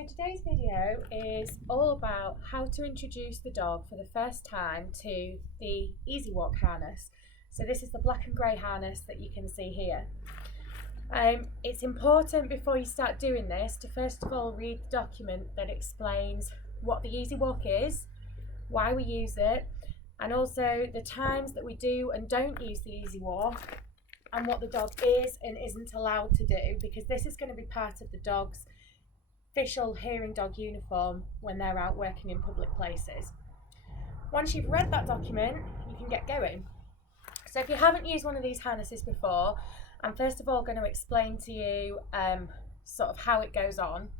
So today's video is all about how to introduce the dog for the first time to the Easiwalk harness. So this is the black and grey harness that you can see here. It's important before you start doing this to first of all read the document that explains what the Easiwalk is, why we use it, and also the times that we do and don't use the Easiwalk, and what the dog is and isn't allowed to do, because this is going to be part of the dog's official hearing dog uniform when they're out working in public places. Once you've read that document, you can get going. So if you haven't used one of these harnesses before, I'm first of all going to explain to you sort of how it goes on.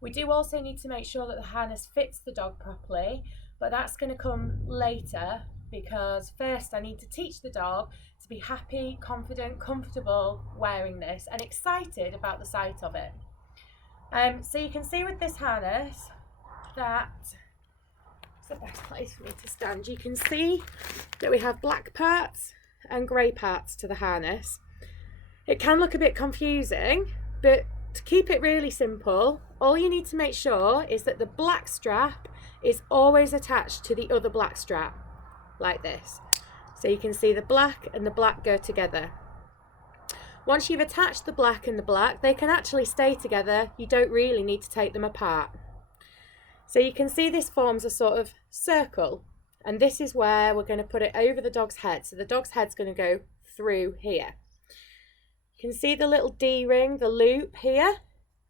We do also need to make sure that the harness fits the dog properly, but that's going to come later, because first I need to teach the dog to be happy, confident, comfortable wearing this and excited about the sight of it. So you can see with this harness that it's the best place for me to stand. You can see that we have black parts and grey parts to the harness. It can look a bit confusing, but to keep it really simple, all you need to make sure is that the black strap is always attached to the other black strap, like this. So you can see the black and the black go together. Once you've attached the black and the black, they can actually stay together. You don't really need to take them apart. So you can see this forms a sort of circle, and this is where we're going to put it over the dog's head. So the dog's head's going to go through here. You can see the little D-ring, the loop here,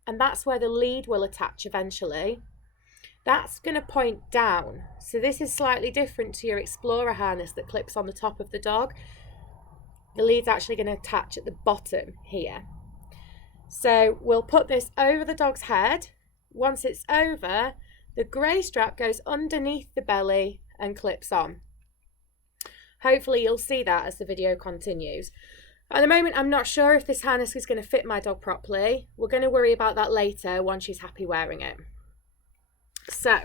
and that's where the lead will attach eventually. That's going to point down. So this is slightly different to your Explorer harness that clips on the top of the dog. The lead's actually going to attach at the bottom here. So we'll put this over the dog's head. Once it's over, the grey strap goes underneath the belly and clips on. Hopefully you'll see that as the video continues. At the moment, I'm not sure if this harness is going to fit my dog properly. We're going to worry about that later once she's happy wearing it. So,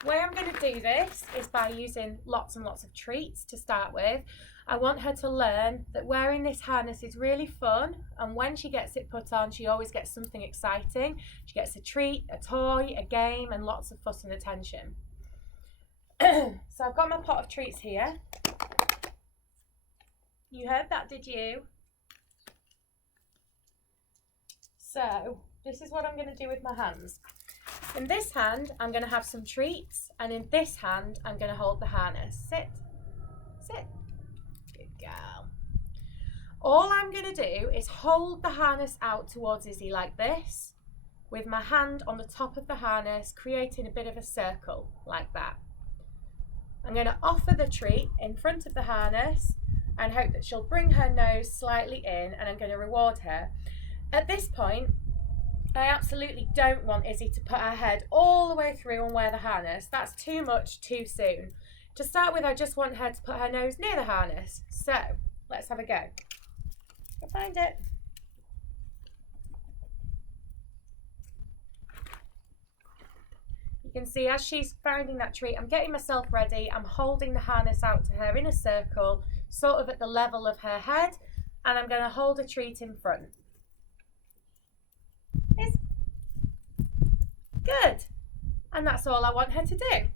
the way I'm going to do this is by using lots and lots of treats to start with. I want her to learn that wearing this harness is really fun, and when she gets it put on, she always gets something exciting. She gets a treat, a toy, a game, and lots of fuss and attention. So I've got my pot of treats here. You heard that, did you? So this is what I'm going to do with my hands. In this hand, I'm going to have some treats, and in this hand, I'm going to hold the harness. Sit, sit, good girl. All I'm going to do is hold the harness out towards Izzy like this, with my hand on the top of the harness, creating a bit of a circle like that. I'm going to offer the treat in front of the harness and hope that she'll bring her nose slightly in, and I'm going to reward her. At this point, I absolutely don't want Izzy to put her head all the way through and wear the harness. That's too much too soon. To start with, I just want her to put her nose near the harness. So, let's have a go. Go find it. You can see as she's finding that treat, I'm getting myself ready. I'm holding the harness out to her in a circle, sort of at the level of her head, and I'm going to hold a treat in front. Good. And that's all I want her to do.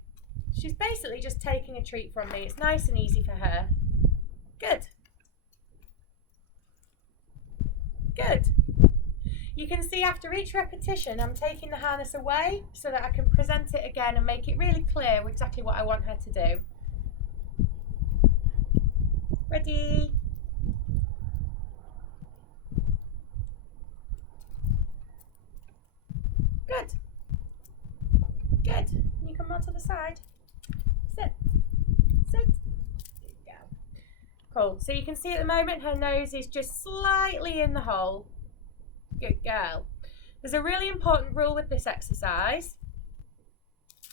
She's basically just taking a treat from me. It's nice and easy for her. Good. Good. You can see after each repetition, I'm taking the harness away so that I can present it again and make it really clear exactly what I want her to do. Ready? Good. Good. You come on to the side. Sit. Sit. Good girl. Cool. So you can see at the moment her nose is just slightly in the hole. Good girl. There's a really important rule with this exercise,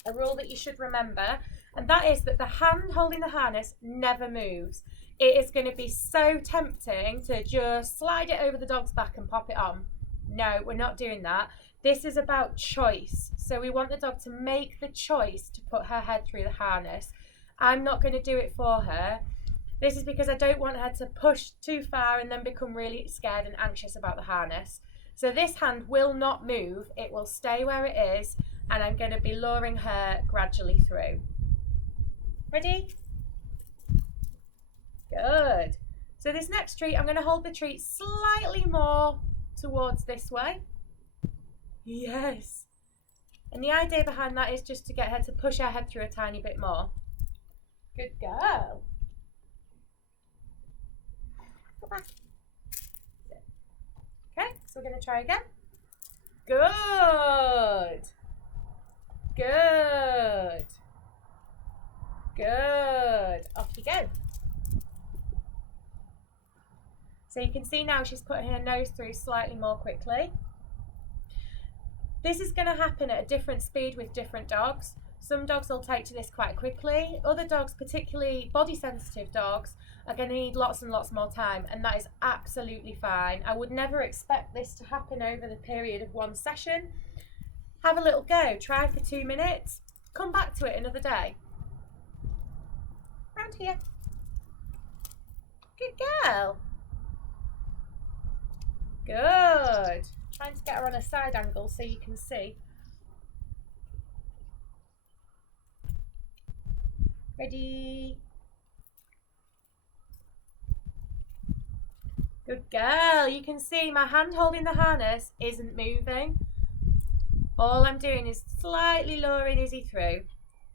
a rule that you should remember, and that is that the hand holding the harness never moves. It is going to be so tempting to just slide it over the dog's back and pop it on. No, we're not doing that. This is about choice. So we want the dog to make the choice to put her head through the harness. I'm not going to do it for her. This is because I don't want her to push too far and then become really scared and anxious about the harness. So this hand will not move, it will stay where it is, and I'm going to be luring her gradually through. Ready? Good. So this next treat, I'm going to hold the treat slightly more towards this way. Yes. And the idea behind that is just to get her to push her head through a tiny bit more. Good girl. Go back. Okay, so we're going to try again. Good. Good. Good. Off you go. So you can see now she's putting her nose through slightly more quickly. This is going to happen at a different speed with different dogs. Some dogs will take to this quite quickly. Other dogs, particularly body sensitive dogs, are going to need lots and lots more time, and that is absolutely fine. I would never expect this to happen over the period of one session. Have a little go, try for 2 minutes, come back to it another day. Round here. Good girl. Good. Trying to get her on a side angle so you can see. Ready? Good girl. You can see my hand holding the harness isn't moving. All I'm doing is slightly luring Izzy through.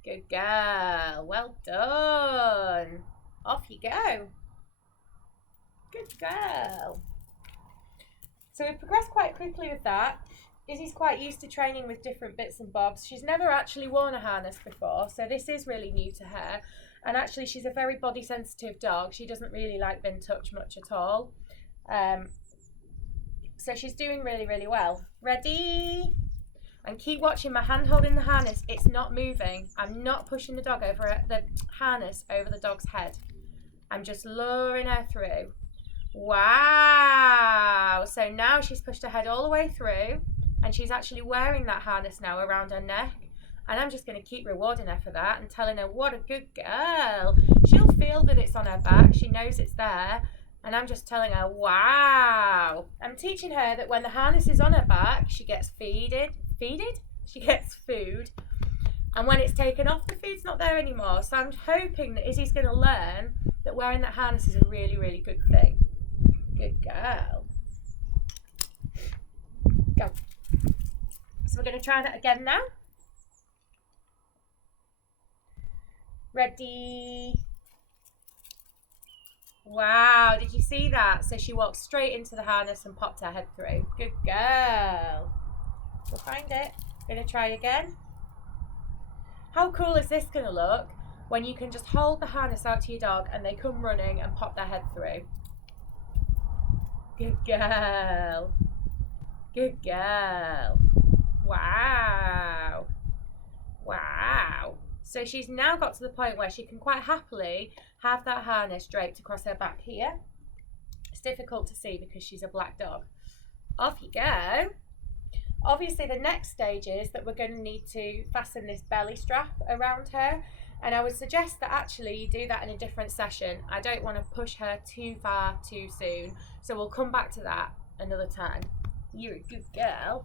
Good girl. Well done. Off you go. Good girl. So we've progressed quite quickly with that. Izzy's quite used to training with different bits and bobs. She's never actually worn a harness before, so this is really new to her. And actually she's a very body sensitive dog. She doesn't really like being touched much at all. So she's doing really, really well. Ready? And keep watching my hand holding the harness. It's not moving. I'm not pushing the dog over the harness over the dog's head. I'm just luring her through. Wow. So now she's pushed her head all the way through, and she's actually wearing that harness now around her neck. And I'm just going to keep rewarding her for that and telling her what a good girl. She'll feel that it's on her back. She knows it's there. And I'm just telling her, wow. I'm teaching her that when the harness is on her back, she gets feeded? She gets food. And when it's taken off, the food's not there anymore. So I'm hoping that Izzy's going to learn that wearing that harness is a really, really good thing. Good girl. Go. So we're going to try that again now. Ready? Wow, did you see that? So she walked straight into the harness and popped her head through. Good girl. We'll find it. Gonna try again. How cool is this gonna look when you can just hold the harness out to your dog and they come running and pop their head through? Good girl. Good girl. Wow. Wow. So she's now got to the point where she can quite happily have that harness draped across her back here. It's difficult to see because she's a black dog. Off you go. Obviously the next stage is that we're going to need to fasten this belly strap around her, and I would suggest that actually you do that in a different session. I don't want to push her too far too soon, so we'll come back to that another time. You're a good girl.